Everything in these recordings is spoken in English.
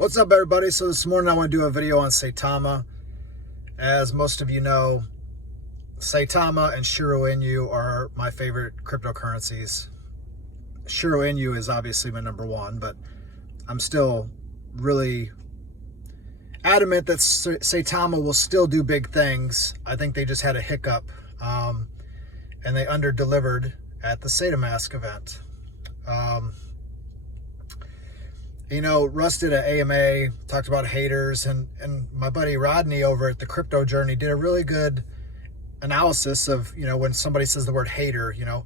What's up, everybody? So this morning I want to do a video on Saitama. As most of you know, Saitama and Youre are my favorite cryptocurrencies. Youre is obviously my number one, but I'm still really adamant that Saitama will still do big things. I think they just had a hiccup, and they under-delivered at the Saitama event. You know, Russ did an AMA, talked about haters, and my buddy Rodney over at the Crypto Journey did a really good analysis of, you know, when somebody says the word hater, you know,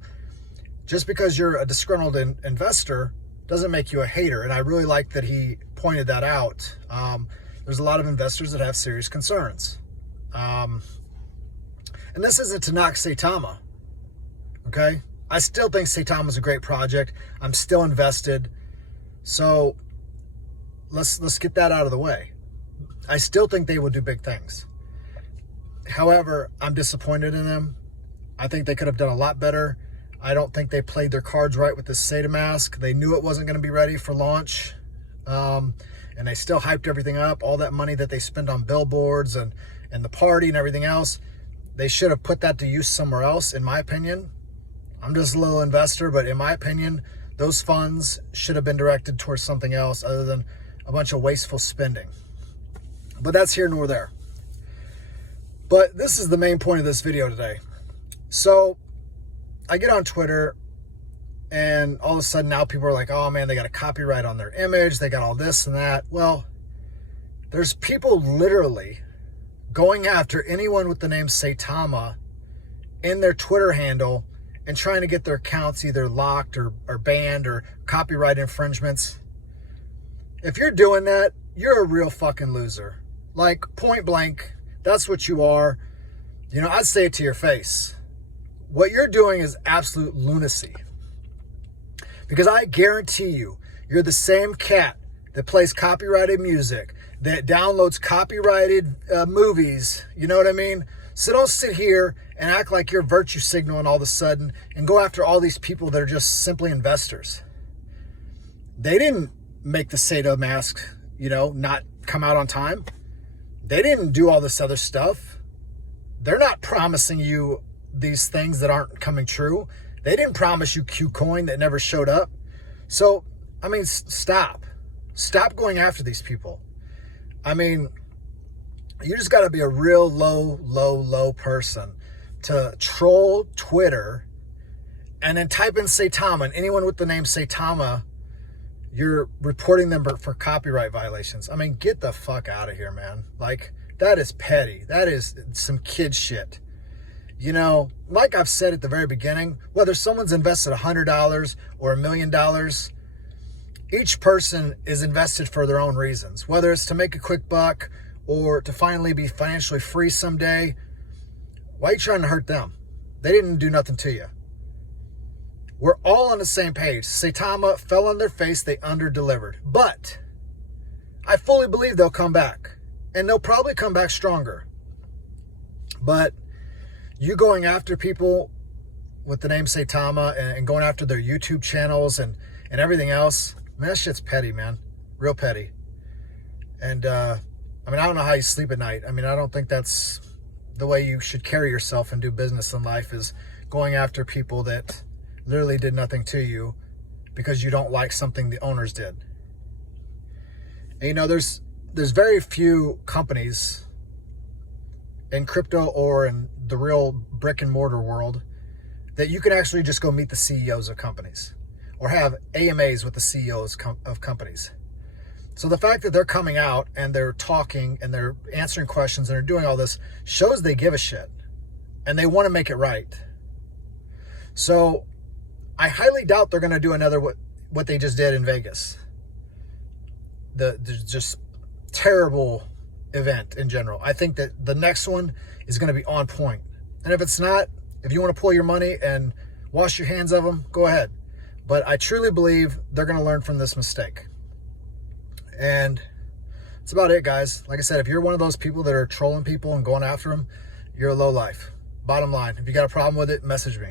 just because you're a disgruntled investor doesn't make you a hater. And I really like that he pointed that out. There's a lot of investors that have serious concerns. And this isn't to knock Saitama, okay? I still think Saitama is a great project. I'm still invested. So let's get that out of the way. I still think they will do big things. However, I'm disappointed in them. I think they could have done a lot better. I don't think they played their cards right with the Saitama. They knew it wasn't going to be ready for launch. And they still hyped everything up. All that money that they spend on billboards and the party and everything else, they should have put that to use somewhere else, in my opinion. I'm just a little investor, but in my opinion, those funds should have been directed towards something else other than a bunch of wasteful spending. But that's here nor there. But this is the main point of this video today. So I get on Twitter, and all of a sudden now people are like, oh man, they got a copyright on their image. They got all this and that. Well, there's people literally going after anyone with the name Saitama in their Twitter handle and trying to get their accounts either locked or banned or copyright infringements. If you're doing that, you're a real fucking loser. Like, point blank, that's what you are. You know, I'd say it to your face. What you're doing is absolute lunacy. Because I guarantee you, you're the same cat that plays copyrighted music, that downloads copyrighted movies, you know what I mean? So don't sit here and act like you're virtue signaling all of a sudden and go after all these people that are just simply investors. They didn't make the Saitama, you know, not come out on time. They didn't do all this other stuff. They're not promising you these things that aren't coming true. They didn't promise you Qcoin that never showed up. So, I mean, stop. Stop going after these people. I mean, you just got to be a real low person to troll Twitter and then type in Saitama, and anyone with the name Saitama, you're reporting them for copyright violations. I mean, get the fuck out of here, man. Like, that is petty. That is some kid shit. You know, like I've said at the very beginning, whether someone's invested $100 or $1 million, each person is invested for their own reasons, whether it's to make a quick buck or to finally be financially free someday. Why are you trying to hurt them? They didn't do nothing to you. We're all on the same page. Saitama fell on their face. They under-delivered. But I fully believe they'll come back. And they'll probably come back stronger. But you going after people with the name Saitama and going after their YouTube channels and everything else, man, that shit's petty, man. Real petty. And, I mean, I don't know how you sleep at night. I mean, I don't think that's the way you should carry yourself and do business in life, is going after people that literally did nothing to you because you don't like something the owners did. And, you know, there's very few companies in crypto or in the real brick and mortar world that you can actually just go meet the CEOs of companies or have AMAs with the CEOs of companies. So the fact that they're coming out and they're talking and they're answering questions and they're doing all this shows they give a shit and they want to make it right. So I highly doubt they're going to do another what they just did in Vegas. The just terrible event in general. I think that the next one is going to be on point. And if it's not, if you want to pull your money and wash your hands of them, go ahead. But I truly believe they're going to learn from this mistake. And that's about it, guys. Like I said, if you're one of those people that are trolling people and going after them, you're a lowlife. Bottom line, if you got a problem with it, message me.